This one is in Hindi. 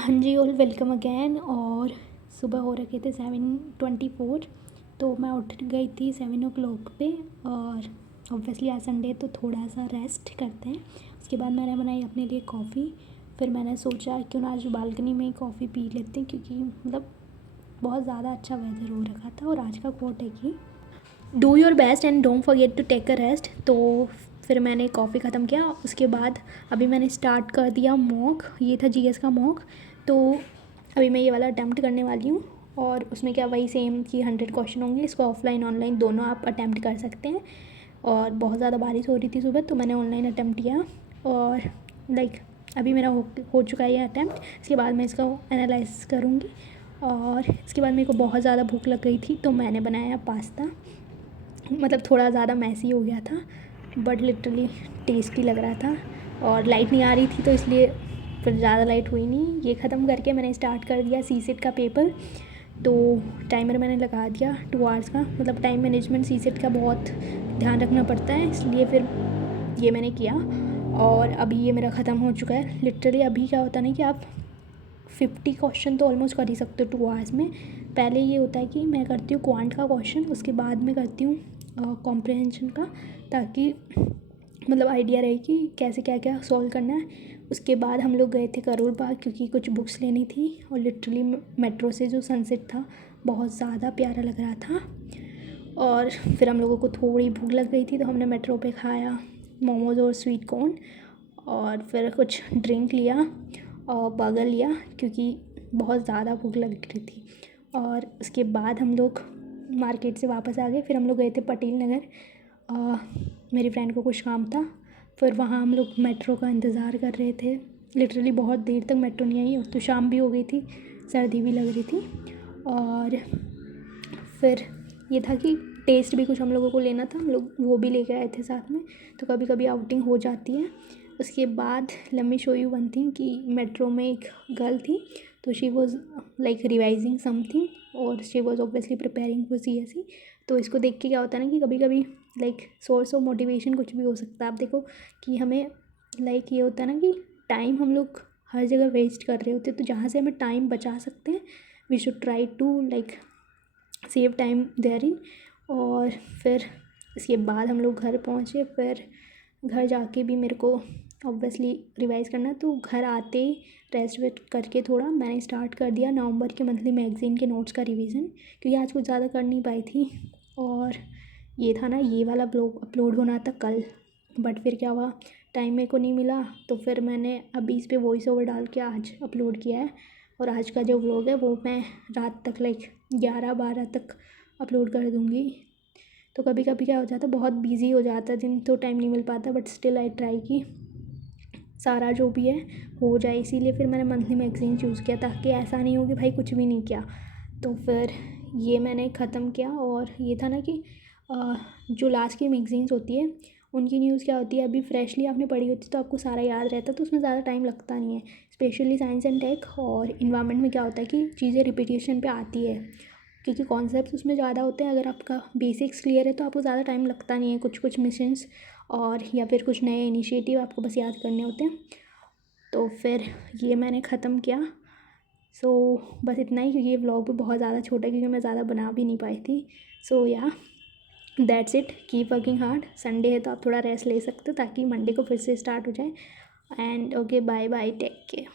हाँ जी, ऑल वेलकम अगैन। और सुबह हो रखे थे 7:24। तो मैं उठ गई थी 7 o'clock पे। और ऑब्वियसली आज संडे तो थोड़ा सा रेस्ट करते हैं। उसके बाद मैंने बनाई अपने लिए कॉफ़ी। फिर मैंने सोचा क्यों ना आज बालकनी में ही कॉफ़ी पी लेते हैं, क्योंकि मतलब बहुत ज़्यादा अच्छा वेदर हो रखा था। और आज का कोट है कि do your best and don't forget to take a rest. तो फिर मैंने कॉफ़ी ख़त्म किया। उसके बाद अभी मैंने स्टार्ट कर दिया मॉक। ये था जीएस का मॉक। तो अभी मैं ये वाला अटैम्प्ट करने वाली हूँ। और उसमें क्या वही सेम कि 100 क्वेश्चन होंगे। इसको ऑफलाइन ऑनलाइन दोनों आप अटैम्प्ट कर सकते हैं। और बहुत ज़्यादा बारिश हो रही थी सुबह, तो मैंने ऑनलाइन अटैम्प्ट किया। और अभी मेरा हो चुका है ये अटैम्प्ट। इसके बाद मैं इसका एनालाइज करूँगी। और इसके बाद मेरे को बहुत ज़्यादा भूख लग गई थी, तो मैंने बनाया पास्ता। मतलब थोड़ा ज़्यादा मैसी हो गया था, बट लिटरली टेस्टी लग रहा था। और लाइट नहीं आ रही थी, तो इसलिए फिर ज़्यादा लाइट हुई नहीं। ये ख़त्म करके मैंने स्टार्ट कर दिया सीसेट का पेपर। तो टाइमर मैंने लगा दिया 2 आवर्स का। मतलब टाइम मैनेजमेंट सीसेट का बहुत ध्यान रखना पड़ता है, इसलिए फिर ये मैंने किया। और अभी ये मेरा ख़त्म हो चुका है। लिटरली अभी क्या होता है ना कि आप 50 क्वेश्चन तो ऑलमोस्ट कर ही सकते हो 2 आवर्स में। पहले ये होता है कि मैं करती हूँ क्वांट का क्वेश्चन, उसके बाद में करती हूँ कॉम्प्रहेंशन का, ताकि मतलब आइडिया रहे कि कैसे क्या क्या सॉल्व करना है। उसके बाद हम लोग गए थे करोल बाग, क्योंकि कुछ बुक्स लेनी थी। और लिटरली मेट्रो से जो सनसेट था बहुत ज़्यादा प्यारा लग रहा था। और फिर हम लोगों को थोड़ी भूख लग गई थी, तो हमने मेट्रो पे खाया मोमोज़ और स्वीट कॉर्न। और फिर कुछ ड्रिंक लिया और बर्गर लिया, क्योंकि बहुत ज़्यादा भूख लग रही थी। और उसके बाद हम लोग मार्केट से वापस आ गए। फिर हम लोग गए थे पटेल नगर। मेरी फ्रेंड को कुछ काम था। फिर वहाँ हम लोग मेट्रो का इंतज़ार कर रहे थे। लिटरली बहुत देर तक मेट्रो नहीं आई। तो शाम भी हो गई थी, सर्दी भी लग रही थी। और फिर ये था कि टेस्ट भी कुछ हम लोगों को लेना था, हम लोग वो भी लेके आए थे साथ में। तो कभी कभी आउटिंग हो जाती है। उसके बाद let me show you one thing कि मेट्रो में एक गर्ल थी, तो she was like revising something, और she was obviously preparing for CSE. तो इसको देख के क्या होता है ना कि कभी कभी लाइक सोर्स ऑफ मोटिवेशन कुछ भी हो सकता है। आप देखो कि हमें लाइक ये होता है ना कि टाइम हम लोग हर जगह वेस्ट कर रहे होते हैं, तो जहाँ से हमें टाइम बचा सकते हैं we should try to like save time there in. और फिर इसके बाद हम लोग घर पहुँचे। फिर घर जाके भी मेरे को ऑब्वियसली रिवाइज करना, तो घर आते ही रेस्ट वेस्ट करके थोड़ा मैंने स्टार्ट कर दिया नवंबर के मंथली मैगज़ीन के नोट्स का रिवीजन, क्योंकि आज कुछ ज़्यादा कर नहीं पाई थी। और ये था ना, ये वाला ब्लॉग अपलोड होना था कल, बट फिर क्या हुआ, टाइम मेरे को नहीं मिला। तो फिर मैंने अभी इस पर वॉइस ओवर डाल के आज अपलोड किया है। और आज का जो व्लॉग है वो मैं रात तक लाइक 11-12 तक अपलोड कर दूँगी। तो कभी कभी क्या हो जाता है, बहुत बिजी हो जाता है दिन, तो टाइम नहीं मिल पाता, बट स्टिल आई ट्राई कि सारा जो भी है हो जाए। इसीलिए फिर मैंने मंथली मैगज़ीन चूज़ किया, ताकि ऐसा नहीं हो कि भाई कुछ भी नहीं किया। तो फिर ये मैंने ख़त्म किया। और ये था ना कि जो लास्ट की मैगज़ीन्स होती है उनकी न्यूज़ क्या होती है, अभी फ्रेशली आपने पढ़ी होती है तो आपको सारा याद रहता है, तो उसमें ज़्यादा टाइम लगता नहीं है। स्पेशली साइंस एंड टेक और इन्वायरमेंट में क्या होता है कि चीज़ें रिपीटेशन पे आती है, क्योंकि कॉन्सेप्ट्स उसमें ज़्यादा होते हैं। अगर आपका बेसिक्स क्लियर है तो आपको ज़्यादा टाइम लगता नहीं है। कुछ मिशंस और या फिर कुछ नए इनिशिएटिव आपको बस याद करने होते हैं। तो फिर ये मैंने ख़त्म किया। सो बस इतना ही, क्योंकि ये व्लॉग भी बहुत ज़्यादा छोटा है, क्योंकि मैं ज़्यादा बना भी नहीं पाई थी। सो या that's it, keep working hard. Sunday है तो आप थोड़ा रेस्ट ले सकते हो, ताकि मंडे को फिर से स्टार्ट हो जाए। And okay, bye bye, take care.